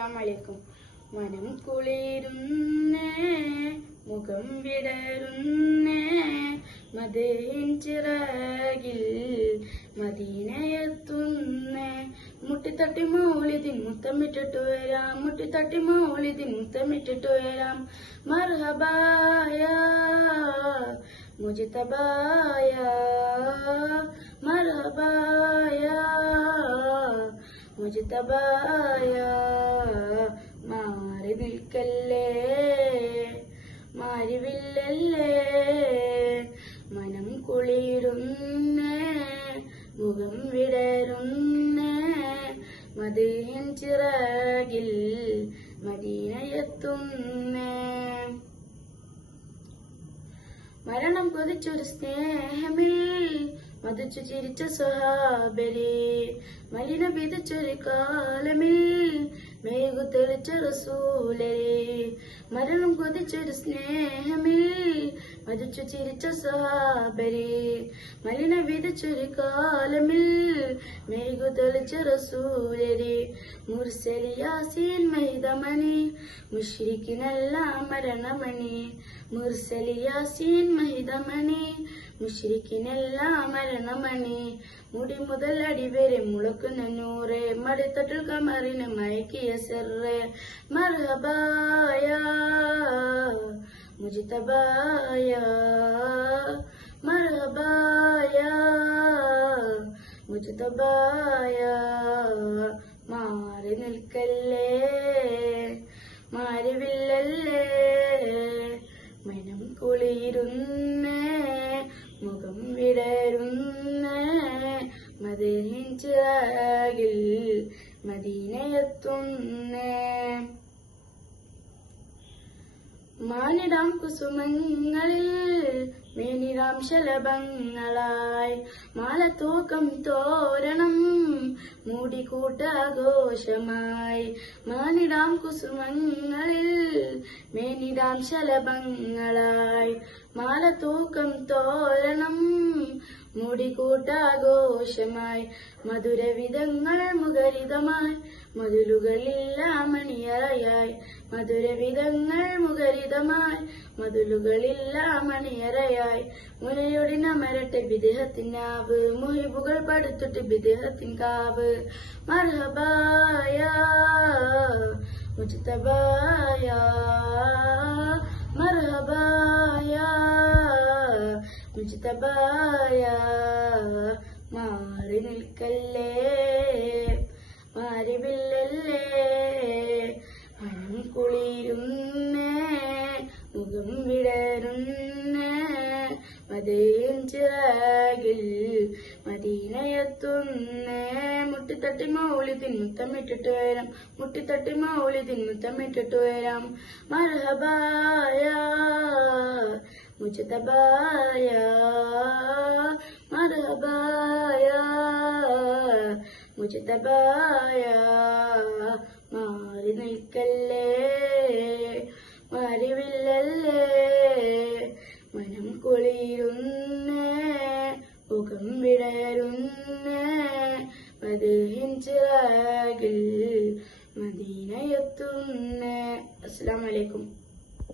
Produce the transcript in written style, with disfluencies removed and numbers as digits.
അസ്സലാമലൈക്കും. മനം കുളിരുന്നേ, മുഖം വിടരുന്നേ, മദീൻ ചിറകിൽ മദീനയെത്തുന്നേ. മുട്ടിത്തട്ടി മൗലിദിൻ മുത്തമിട്ടിട്ടു വരാം, മുട്ടിത്തട്ടി മൗലിദിൻ മുത്തമിട്ടിട്ടു വരാം. മർഹബായ മുജ്തബായ, മർഹബായ മുജ്തബായ. മാറി നിൽക്കല്ലേ മാരിവില്ലല്ലേ, മനം കുളിരുന്നേ, മുഖം വിടരുന്നേ, മദീൻ ചിറകിൽ മദീനയെത്തുന്നേ. മരണം കൊതിച്ചൊരു സ്നേഹമിൽ മതിച്ചു ചിരിച്ച സ്വഹാബരെ, മലിന വിതച്ചൊരു കാലമിൽ മേഘു തെളിച്ച റസൂലരെ. മരണം കൊതിച്ചൊരു സ്നേഹമിൽ മതിച്ചു ചിരിച്ച സ്വഹാബരെ, മലിന വിതച്ചൊരു കാലമിൽ മേഘു തെളിച്ച റസൂലരെ. മുർസൽ യാസീൻ മഹിതമണി, മുശ്രിക്കിനെല്ലാം മരണമണി. മുർസൽ യാസീൻ മഹിതമണി, മുശ്രിക്കിനെല്ലാം മരണമണി. മുടി മുതൽ അടിവരെ മുളക്കുന്ന നൂറെ, മടിത്തട്ടിൽ കമറിന് മയക്കിയ സെറെ. മർഹബായ മുജ്തബായ, മർഹബായ മുജ്തബായ. മാറി നിൽക്കല്ലേ മാരിവില്ലല്ലേ, മനം കുളിരുന്നേ, മുഖം വിടരുന്നേ, മദീൻ ചിറകിൽ മദീനയെത്തുന്നേ. മാനിടാം കുസുമങ്ങളിൽ മേനിടാം ശലഭങ്ങളായി, മാലത്തൂക്കം തോരണം മൂടിക്കൂട്ടാഘോഷമായി. മാനിടാം കുസുമങ്ങളിൽ മേനിടാം ശലഭങ്ങളായി, മാലത്തൂക്കം തോരണം മൂടിക്കൂട്ടാഘോഷമായി. മധുരവിധങ്ങൾ മുഖരിതമായി, മതിലുകളില്ല മണിയറയായി. മധുരവിധങ്ങൾ മുഖരിതമായി, മതിലുകളില്ല മണിയറയായി. മുനയൊടിന മരട്ടെ ബിദ്അത്തിനാവ്, മുഹിബുകൾ പടുത്തിട്ട് ബിദ്അത്തിൻ കാവ്. മർഹബായ മുജ്തബായ, മർഹബായ മുജ്തബായ. മാറി നിൽക്കല്ലേ മാരിവില്ലല്ലേ, മനം കുളിരുന്നേ, മുഖം വിടരുന്നേ, മദീൻ ചിറകിൽ മദീനയെത്തുന്നേ. മുട്ടിത്തട്ടി മൗലിദിൻ മുത്തമിട്ടിട്ടു വരാം, മുട്ടിത്തട്ടി മൗലിദിൻ മുത്തമിട്ടിട്ടു വരാം. മർഹബായ മുജ്തബായ, മർഹബായ മുജ്തബായ. മാറി നിൽക്കല്ലേ മാരിവില്ലല്ലേ, മനം കുളിരുന്നേ,